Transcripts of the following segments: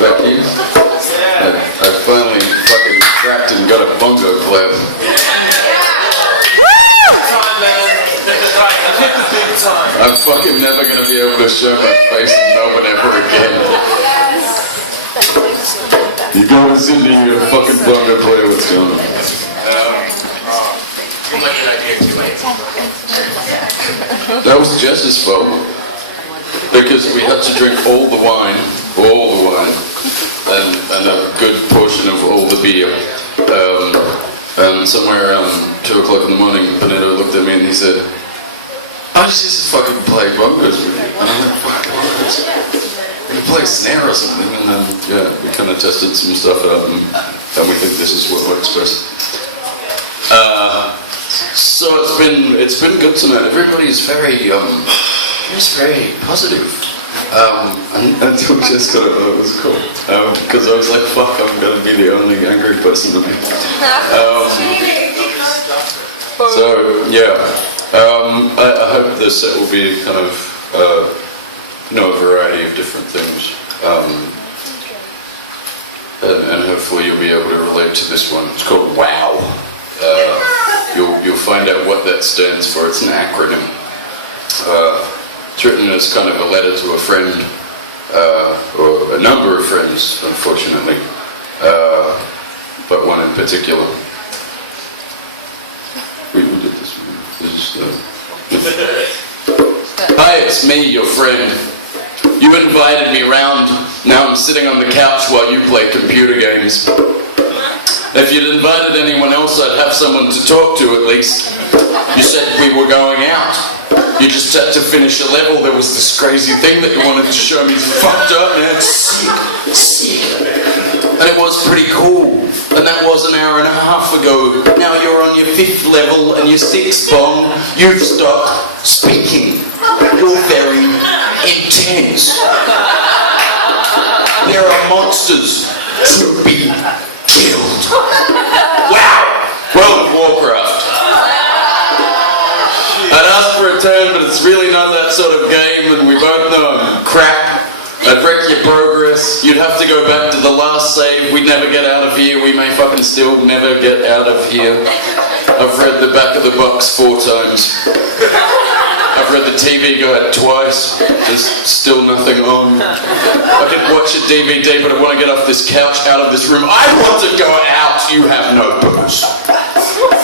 back here. I finally fucking cracked and got a bongo clap. I'm fucking never gonna be able to show my face in Melbourne ever again. You go to Sydney, you're a fucking bongo player, what's going on? That was Jess's fault. Because we had to drink all the wine, and a good portion of all the beer. And somewhere around 2 o'clock in the morning, Benito looked at me and he said, "I just fucking play bongos with you." And I'm like, "Fuck bongos? We play snare or something." And then, yeah, we kind of tested some stuff out, and we think this is what works best. So it's been good tonight. Everybody's very positive. Until just got it, it was cool. Because I was like, fuck, I'm gonna be the only angry person in here. So yeah, I hope the set will be kind of a variety of different things. And hopefully you'll be able to relate to this one. It's called WOW. You'll find out what that stands for. It's an acronym. It's written as kind of a letter to a friend, or a number of friends, unfortunately, but one in particular. We did this one. Hi, it's me, your friend. You invited me round. Now I'm sitting on the couch while you play computer games. If you'd invited anyone else, I'd have someone to talk to at least. You said we were going out. You just had to finish a level. There was this crazy thing that you wanted to show me. It's fucked up, man. It's sick. And it was pretty cool. And that was an hour and a half ago. Now you're on your 5th level and your 6th bong. You've stopped speaking. You're very intense. There are monsters to be killed. Wow! World of Warcraft. I'd ask for a turn, but it's really not that sort of game, and we both know I'm crap. I'd wreck your progress. You'd have to go back to the last save. We'd never get out of here. We may fucking still never get out of here. I've read the back of the box 4 times. I've read the TV guide twice. There's still nothing on. I could watch a DVD, but I want to get off this couch, out of this room. I want to go out. You have no booze.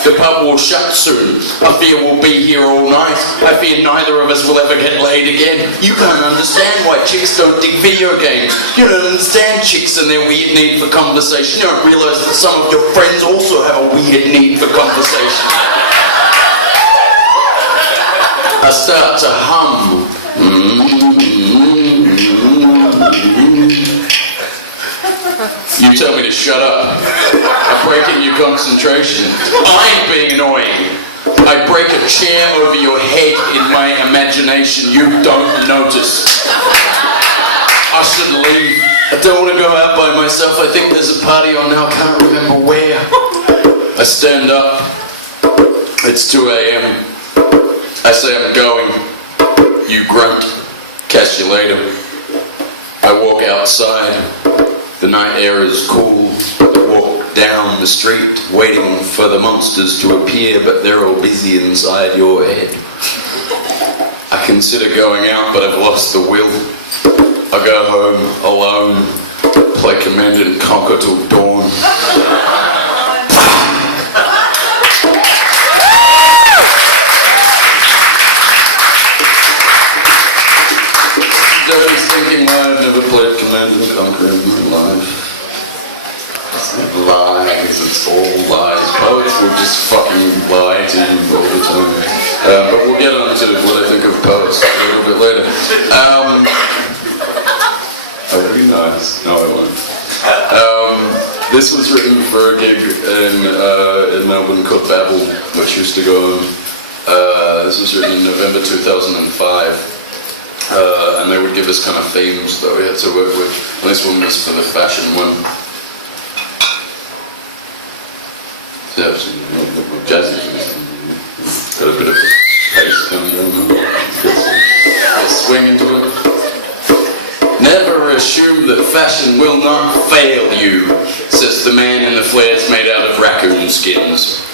The pub will shut soon. I fear we'll be here all night. I fear neither of us will ever get laid again. You can't understand why chicks don't dig video games. You don't understand chicks and their weird need for conversation. You don't realise that some of your friends also have a weird need for conversation. I start to hum. You tell me to shut up. I'm breaking your concentration. I'm being annoying. I break a chair over your head in my imagination. You don't notice. I should leave. I don't want to go out by myself. I think there's a party on now. I can't remember where. I stand up. It's 2 a.m. I say I'm going. You grunt. Catch you later. I walk outside. The night air is cool. I walk down the street, waiting for the monsters to appear, but they're all busy inside your head. I consider going out, but I've lost the will. I go home alone, play Command and Conquer till dawn. Joey's thinking, I've never played Command and Conquer in my life. It's not lies, it's all lies. Poets will just fucking lie to you all the time. But we'll get on to what I think of poets a little bit later. Oh, be nice. No, I won't. This was written for a gig in Melbourne called Babel, which used to go on. This was written in November 2005. And they would give us kind of themes that we had to work with. And this one was for the fashion one. Yeah, jazzy. Got a bit of pace coming down. Get swing into it. Never assume that fashion will not fail you, says the man in the flares made out of raccoon skins.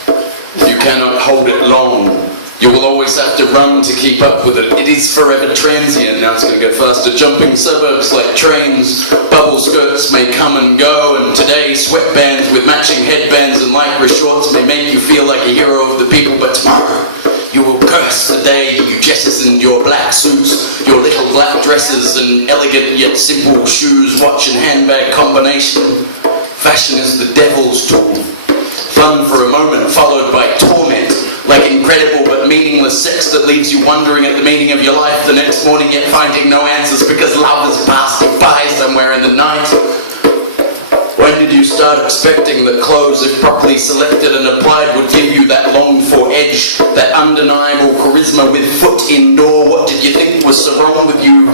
You cannot hold it long. You will always have to run to keep up with it. It is forever transient. Now it's going to go faster. Jumping suburbs like trains. Bubble skirts may come and go. And today, sweatbands with matching headbands and lycra shorts may make you feel like a hero of the people. But tomorrow, you will curse the day you jettisoned your black suits, your little black dresses, and elegant yet simple shoes, watch and handbag combination. Fashion is the devil's tool. Fun for a moment, followed by torment. Like incredible but meaningless sex that leaves you wondering at the meaning of your life the next morning, yet finding no answers because love has passed you by somewhere in the night. When did you start expecting that clothes, if properly selected and applied, would give you that longed-for edge, that undeniable charisma with foot indoor? What did you think was so wrong with you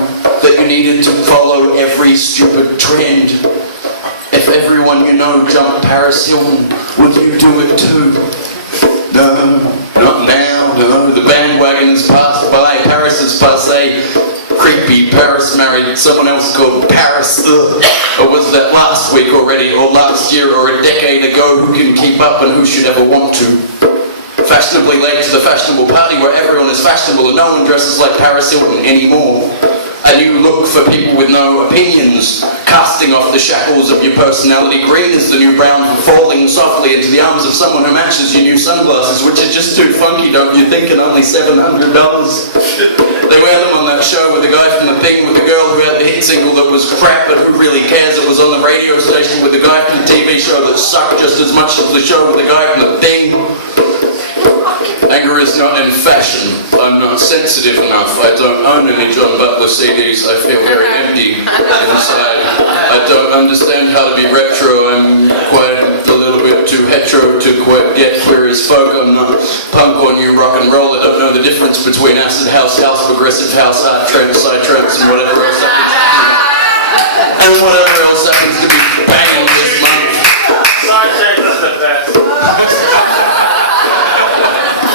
that you needed to follow every stupid trend? If everyone you know jumped Paris Hilton, would you do it too? No, not now, no. The bandwagon has passed by. Paris is passé. Creepy Paris married someone else called Paris. Or was that last week already, or last year, or a decade ago? Who can keep up and who should ever want to? Fashionably late to the fashionable party where everyone is fashionable and no one dresses like Paris Hilton anymore. A new look for people with no opinions, casting off the shackles of your personality. Green is the new brown for falling softly into the arms of someone who matches your new sunglasses, which are just too funky, don't you think, and only $700. They wear them on that show with the guy from The Thing, with the girl who had the hit single that was crap, but who really cares? It was on the radio station with the guy from the TV show that sucked just as much as the show with the guy from The Thing. Anger is not in fashion. I'm not sensitive enough. I don't own any John Butler CDs. I feel very empty inside. I don't understand how to be retro. I'm quite a little bit too hetero to quite get queer as folk. I'm not punk or new rock and roll. I don't know the difference between acid house, house progressive house, art trance, side trance, and whatever else happens. And whatever else happens to be banging this month. Side trance is the best.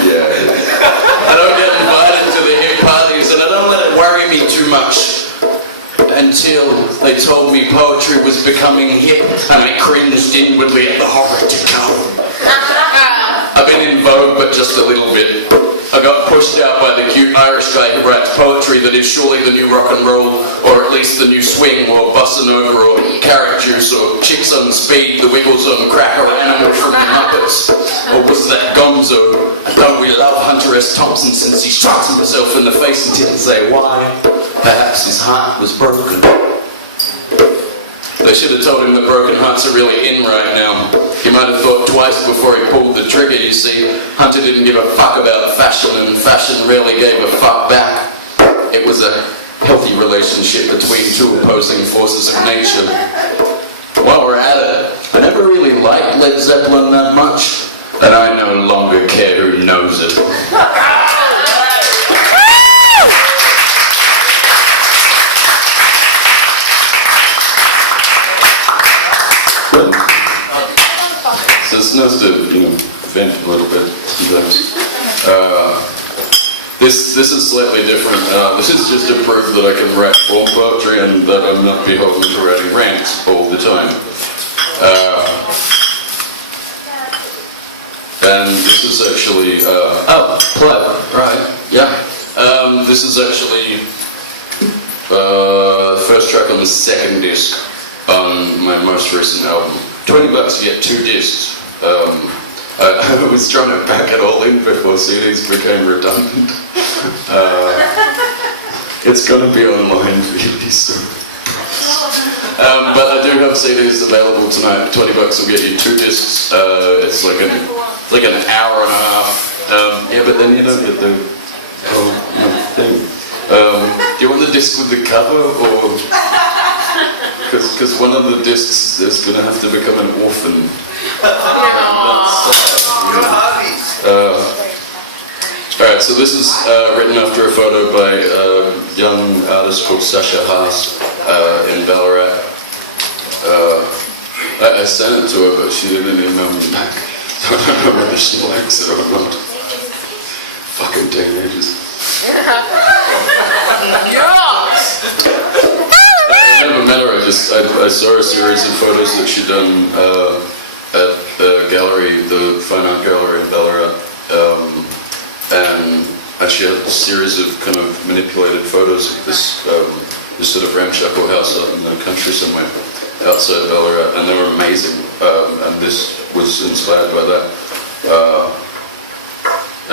I don't get invited to the hip parties, and I don't let it worry me too much until they told me poetry was becoming hip, and I cringed inwardly at the horror to come. I've been in vogue, but just a little bit. I got pushed out by the cute Irish guy who writes poetry that is surely the new rock and roll, or at least the new swing, or bossa nova, or carrot juice, or chicks on speed, the Wiggles on crack, or animal from the Muppets, or was that Gonzo? Don't we love Hunter S. Thompson since he shot himself in the face and didn't say why? Perhaps his heart was broken. They should have told him that broken hearts are really in right now. He might have thought twice before he pulled the trigger, you see. Hunter didn't give a fuck about fashion, and fashion rarely gave a fuck back. It was a healthy relationship between two opposing forces of nature. While we're at it, I never really liked Led Zeppelin that much, and I no longer care who knows it. So it's nice to, vent a little bit. This is slightly different. This is just to prove that I can write form poetry and that I'm not beholden to writing rants all the time. And this is actually, play, right, yeah. This is actually the first track on the second disc on my most recent album. $20 to get 2 discs. I was trying to pack it all in before CDs became redundant. It's going to be online really soon. But I do have CDs available tonight. $20 will get you 2 discs. It's like an hour and a half. Yeah, but then you don't get the whole thing. Do you want the disc with the cover, or because one of the discs is going to have to become an orphan? Alright, so this is written after a photo by a young artist called Sasha Haas in Ballarat. I sent it to her, but she didn't email me back. So I don't know whether she likes it or not. Fucking teenagers. met her. I saw a series of photos that she'd done at the gallery, the Fine Art Gallery in Ballarat, and she had a series of kind of manipulated photos of this sort of ramshackle house out in the country somewhere outside Ballarat, and they were amazing. And this was inspired by that.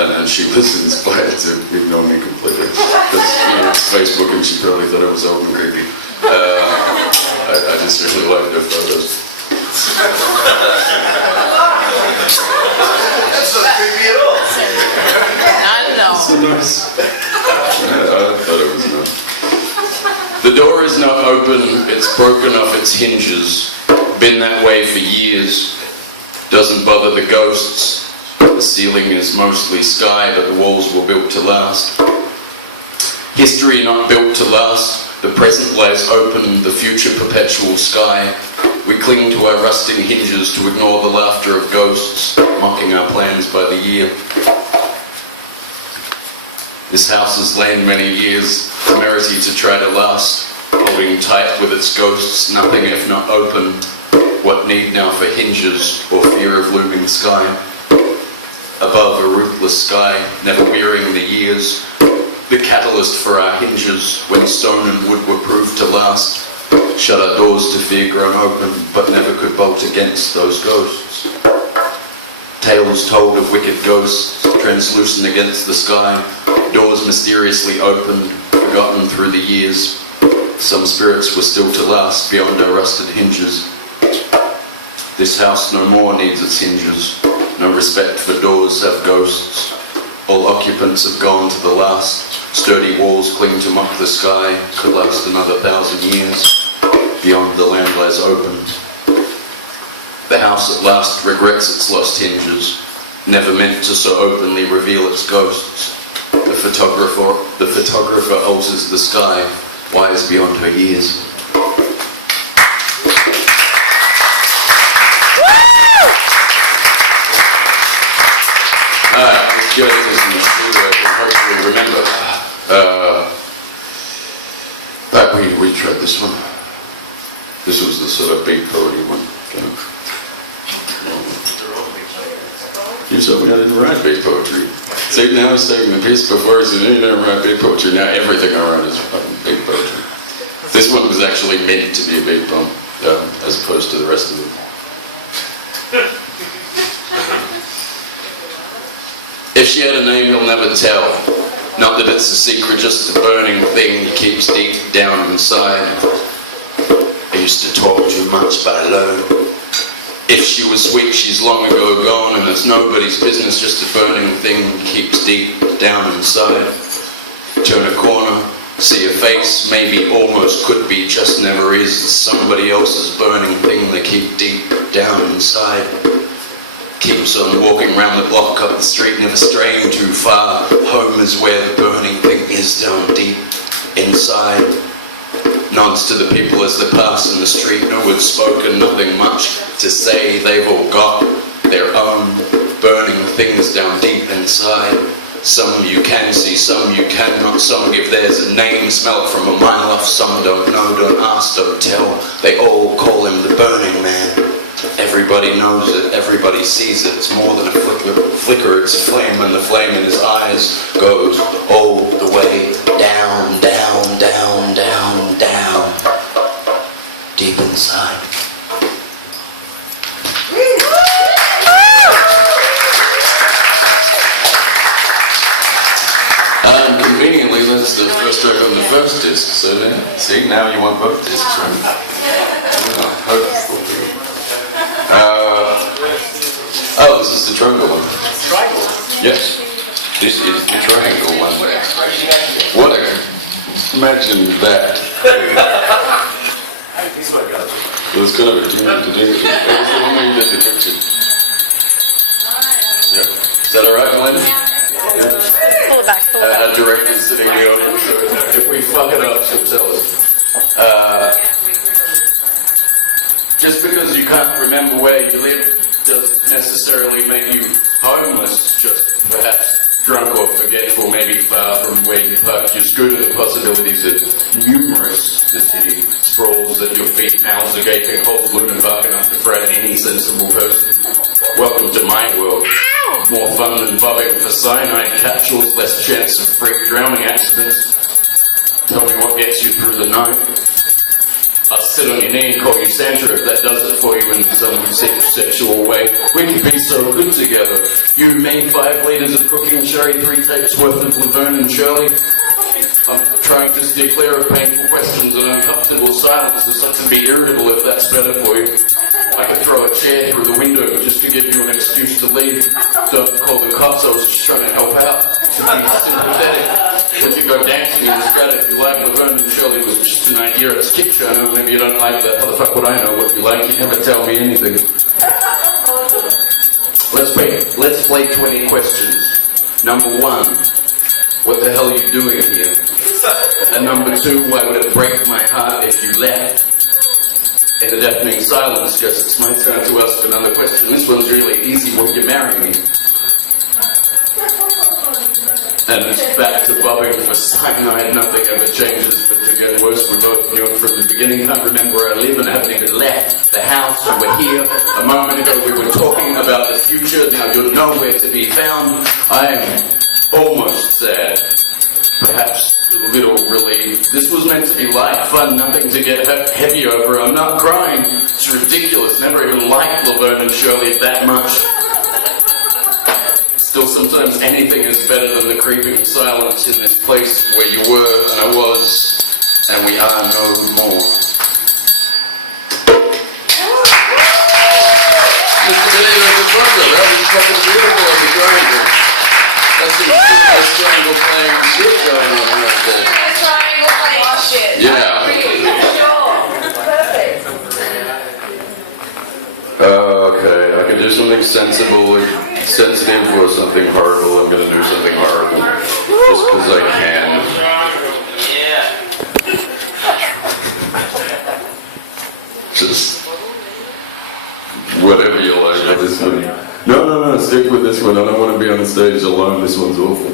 And she was inspired to ignore me completely. Because, it's Facebook and she probably thought I was old and creepy. I just really liked her photos. That's not creepy at all. Not at all. So nice. Yeah, I thought it was nice. The door is now open, it's broken off its hinges. Been that way for years. Doesn't bother the ghosts. The ceiling is mostly sky, but the walls were built to last. History not built to last. The present lies open, the future perpetual sky. We cling to our rusting hinges to ignore the laughter of ghosts, mocking our plans by the year. This house has lain many years, temerity to try to last, holding tight with its ghosts, nothing if not open. What need now for hinges, or fear of looming sky? Above a ruthless sky, never wearying the years, the catalyst for our hinges, when stone and wood were proved to last, shut our doors to fear grown open, but never could bolt against those ghosts. Tales told of wicked ghosts, translucent against the sky, doors mysteriously opened, forgotten through the years. Some spirits were still to last beyond our rusted hinges. This house no more needs its hinges, no respect for doors have ghosts. All occupants have gone to the last, sturdy walls cling to mock the sky, could last another 1,000 years, beyond the land lies open. The house at last regrets its lost hinges, never meant to so openly reveal its ghosts. The photographer alters the sky, wise beyond her years. Let's get into some studio I can hopefully remember. But we tried this one. This was the sort of beat poetry one. You told me I didn't write beat poetry. See, now he's taking the piece before he said, you never write beat poetry. Now everything I write is fucking beat poetry. This one was actually meant to be a beat poem, as opposed to the rest of it. If she had a name, he'll never tell. Not that it's a secret, just a burning thing he keeps deep down inside. I used to talk too much, but I learned. If she was sweet, she's long ago gone, and it's nobody's business, just a burning thing keeps deep down inside. Turn a corner, see a face, maybe almost could be, just never is. Somebody else's burning thing they keep deep down inside. Keeps on walking round the block, up the street, never straying too far. Home is where the burning thing is, down deep inside. Nods to the people as they pass in the street, no words spoken, nothing much to say. They've all got their own burning things down deep inside. Some you can see, some you cannot. Some give theirs a name, smell it from a mile off. Some don't know, don't ask, don't tell. They all call him the Burning Man. Everybody knows it, everybody sees it. It's more than a flicker, it's a flame, and the flame in his eyes goes all the way down, down, down, down, down, deep inside. Conveniently, that's the first track on the first disc, so now, see, now you want both discs, right? Oh, this is the triangle one. Triangle? Yes, this is the triangle one. What a... Imagine that. It was kind of a dream to do. It was the one where you did the picture. Yeah. Is that alright, Melinda? Yeah. Pull it back, pull it back. Our director's sitting here, so if we fuck it up, she'll tell us. Just because you can't remember where you live doesn't necessarily make you homeless, just perhaps drunk or forgetful, maybe far from where you parked your scooter, the possibilities are numerous. The city sprawls at your feet, mouths are gaping, holes looming dark enough to frighten any sensible person. Welcome to my world. More fun than bobbing for cyanide capsules, less chance of freak drowning accidents. Tell me what gets you through the night. I'll sit on your knee and call you Sandra if that does it for you in some sexual way. We can be so good together. You made 5 liters of cooking sherry, 3 tapes worth of Laverne and Shirley. I'm trying to steer clear of painful questions and uncomfortable silences. I can be irritable if that's better for you. I could throw a chair through the window just to give you an excuse to leave. Don't call the cops, I was just trying to help out. To be sympathetic. We could go dancing in the strata if you like. Laverne and Shirley was just an idea. It's kid show. I know maybe you don't like that. How the fuck would I know what you like? You never tell me anything. Let's play 20 questions. Number 1, what the hell are you doing here? And number 2, why would it break my heart if you left? In a deafening silence, Jess, it's my turn to ask another question. This one's really easy. Will you marry me? And it's back to bobbing for cyanide. Nothing ever changes, but to get worse, we both knew it from the beginning. Can't remember where I live and haven't even left the house. You were here a moment ago. We were talking about the future. Now you're nowhere to be found. I am almost sad. Perhaps a little relieved. This was meant to be light, fun, nothing to get heavy over. I'm not crying. It's ridiculous. Never even liked Laverne and Shirley that much. Still, sometimes anything is better than the creeping silence in this place where you were and I was, and we are no more. Mr. Benito, the brother, that was fucking beautiful as a triangle. That's some nice triangle playing shit going on right there. Triangle playing shit. Yeah. Perfect. Okay, I can do something sensible and sensitive or something horrible. I'm gonna do something horrible. Just because I can. Just whatever you like with this one. No, stick with this one. I don't want to be on the stage alone. This one's awful.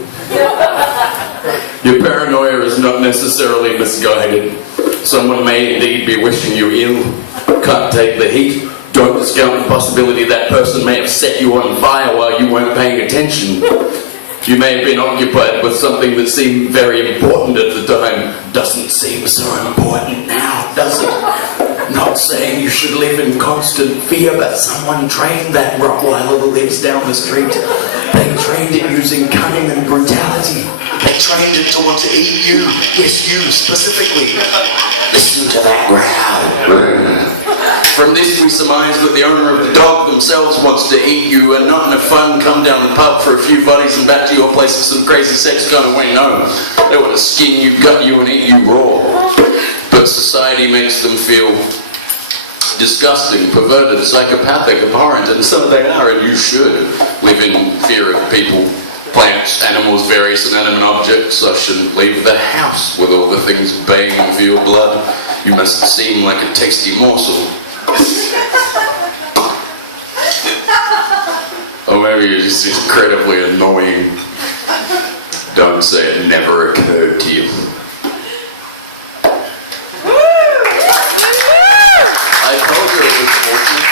Your paranoia is not necessarily misguided. Someone may indeed be wishing you ill. Can't take the heat. Don't discount the possibility that person may have set you on fire while you weren't paying attention. You may have been occupied with something that seemed very important at the time. Doesn't seem so important now, does it? Not saying you should live in constant fear, but someone trained that Rottweiler that lives down the street. They trained it using cunning and brutality. They trained it to want to eat you. Yes, you specifically. Listen to that growl. From this we surmise that the owner of the dog themselves wants to eat you, and not in a fun come down the pub for a few buddies and back to your place for some crazy sex kind of way. No, they want to skin you, gut you and eat you raw. But society makes them feel disgusting, perverted, psychopathic, abhorrent, and so they are, and you should live in fear of people, plants, animals, various inanimate objects. I shouldn't leave the house with all the things baying for your blood. You must seem like a tasty morsel. Or maybe you're just incredibly annoying. Don't say it never occurred to you. I told you it was fortunate.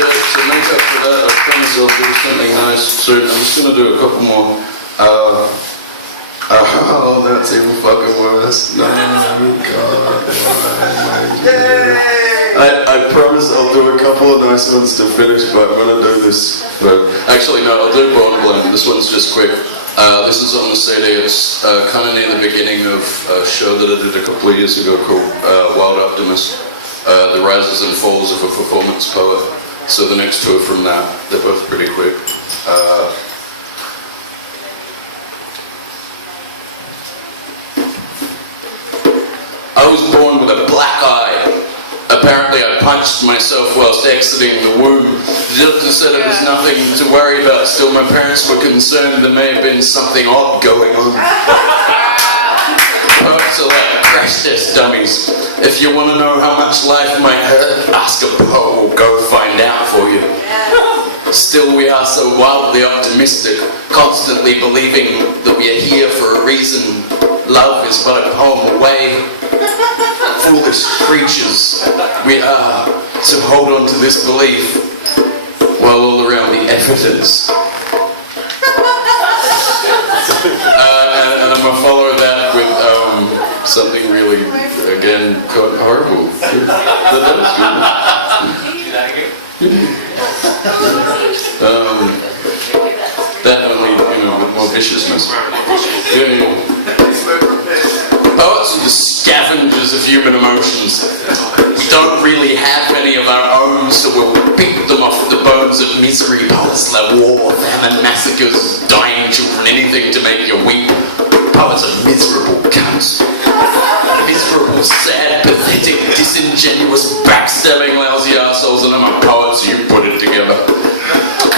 To make up for that, I promise I'll do something nice soon. I'm just going to do a couple more. Oh, that's even fucking worse. No, God. I promise I'll do a couple of nice ones to finish, but I'm going to do this. But actually, no, I'll do Bone Blend. This one's just quick. This is on the CD. It's kind of near the beginning of a show that I did a couple of years ago called Wild Optimist. The Rises and Falls of a Performance Poet. So the next two are from that. They're both pretty quick. I was born with a black eye. Apparently I punched myself whilst exiting the womb. The doctor said it was nothing to worry about. Still, my parents were concerned there may have been something odd going on. Poets are like crash test dummies. If you want to know how much life might hurt, ask a poet. We'll go find out for you. Still, we are so wildly optimistic, constantly believing that we are here for a reason. Love is but a poem away. Foolish creatures we are to hold on to this belief while all around the evidence. And I'm gonna follow that with something really, again, horrible. That was good. That only, with more viciousness. Poets are the scavengers of human emotions. We don't really have any of our own, so we'll pick them off the bones of misery. Poets love war, famine, massacres, dying children, anything to make you weep. Poets are miserable cunts. Miserable, sad, pathetic, disingenuous, backstabbing, lousy assholes, and I'm a poet, so you put it together.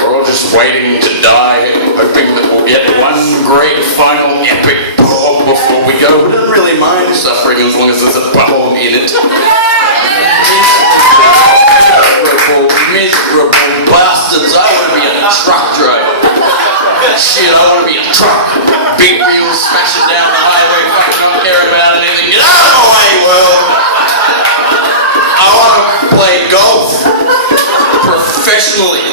We're all just waiting to die, hoping that we'll get one great final epic poem before we go. We don't really mind suffering as long as there's a poem in it. Miserable bastards. I want to be a truck driver. Shit, I want to be a truck. Big wheels smashing down the highway, fucking don't care about anything. Get out of the way, world. I want to play golf professionally.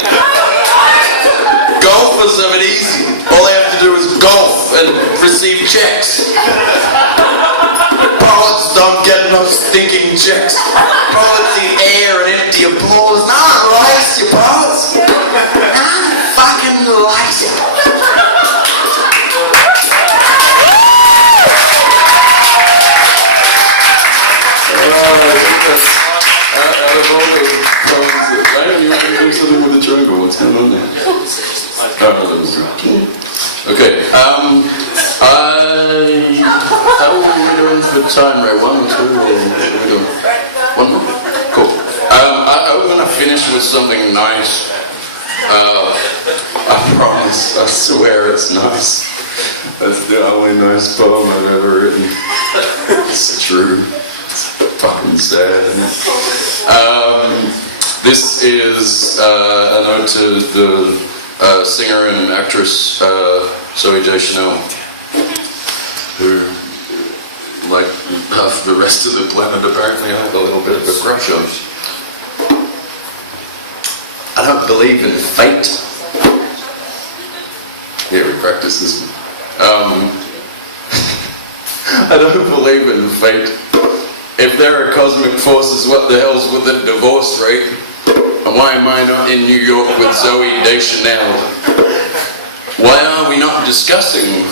Golfers have it easy. All they have to do is golf and receive checks. Poets don't get no stinking checks. Poets eat air and empty applause. No one likes you, poets. No one fucking likes you. Out of all the poems that you want to do something with the triangle. What's going on there? Okay. How are we doing for time, Ray? 1 or 2? Or what are we doing? 1 more? Cool. I'm going to finish with something nice. I promise. I swear it's nice. That's the only nice poem I've ever written. It's true. It's fucking sad, isn't it? This is an ode to the singer and actress Zooey Deschanel, who, like half the rest of the planet, apparently I have a little bit of a crush on. I don't believe in fate. Yeah, we practice this one. I don't believe in fate. If there are cosmic forces, what the hell's with the divorce rate? And why am I not in New York with Zooey Deschanel? Why are we not discussing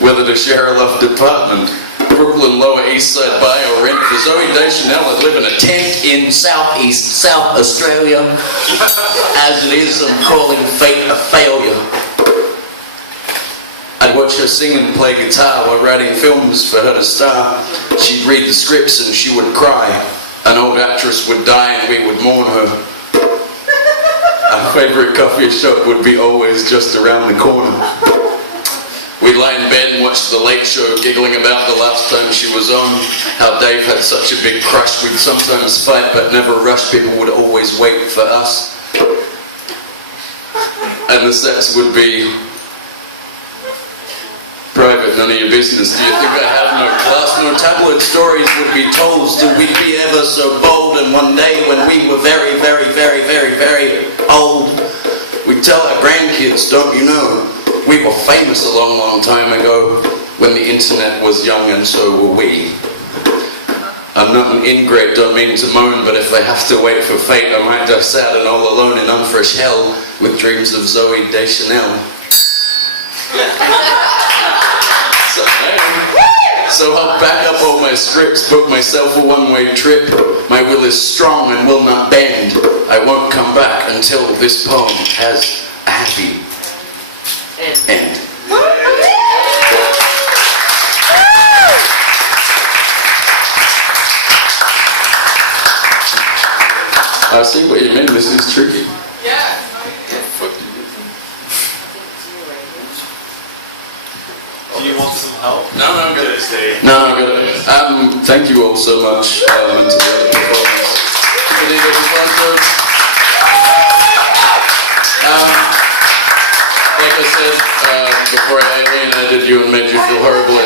whether to share a loft apartment, Brooklyn, Lower East Side, buy or rent for Zooey Deschanel and live in a tent in South Australia? As it is, I'm calling fate a failure. I'd watch her sing and play guitar while writing films for her to star. She'd read the scripts and she would cry. An old actress would die and we would mourn her. Our favourite coffee shop would be always just around the corner. We'd lie in bed and watch The Late Show, giggling about the last time she was on. How Dave had such a big crush. We'd sometimes fight but never rush. People would always wait for us. And the sex would be private, none of your business. Do you think I have no class? No tabloid stories would be told. Still we'd be ever so bold. And one day when we were very, very, very, very, very old, we'd tell our grandkids, don't you know, we were famous a long, long time ago when the internet was young, and so were we. I'm not an ingrate, don't mean to moan, but if I have to wait for fate, I might die sad and all alone in unfresh hell with dreams of Zooey Deschanel. So I'll back up all my scripts, book myself a one-way trip. My will is strong and will not bend. I won't come back until this poem has a happy end. I see what you mean, this is tricky. Yeah. Do you want some help? No, I'm good. No, I'm good. Thank you all so much to the performance. Benito,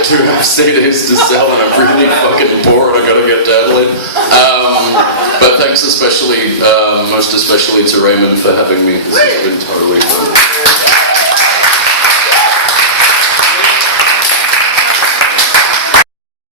2 have CDs to sell, and I'm really fucking bored. I gotta get daddling. But thanks especially, most especially to Raymond for having me. This has been totally fun.